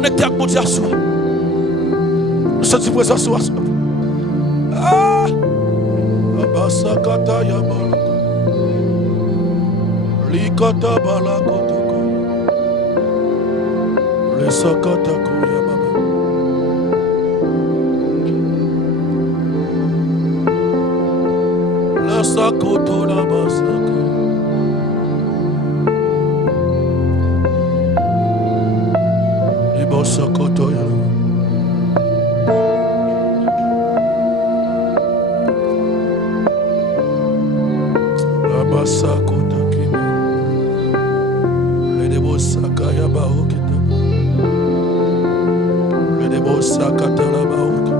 connecter avec mon Dieu. Nous sommes présents. Ah! Abasakata yabalako. Likata balakotoko. Lesakata koyababa. Lesakoto labasaka. Libosakoto yababa. Labasakota kiba. Ledebosaka yabaoketa. Ledebosakata labaoka.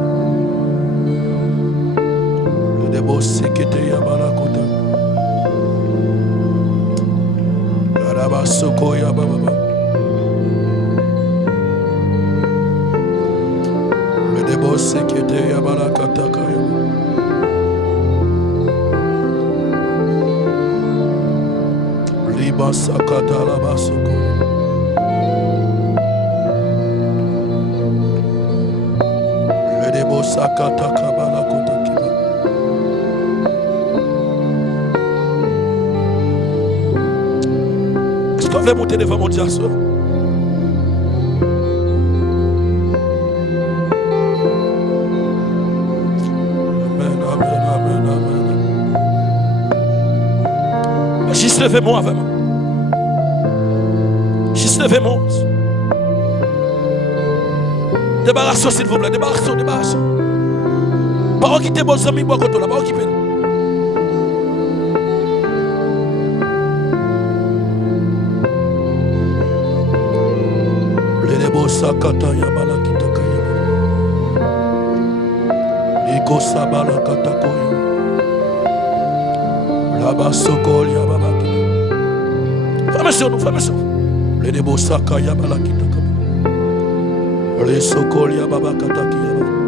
Ledebosekete yabalakota. Larabasoko yababa. Ledebosekete yabalakata kaya. Libasakata labasoko. Ledebosakata kabalakota kiba. Est-ce qu'on veut monter devant mon Dieu? Juste levez-moi avec moi. Juste levez-moi. Débarrassez s'il vous plaît. Débarrassez. Pas quitter vos amis, pas quitter là, pas quitter. Le debo sakata yabala kitaka yabala. Iko sabala katakoyo. Là-bas, sokol yababa. Femme sur nous. Les debo saka yabala kitaka. Les sokol yababa kataki yababa.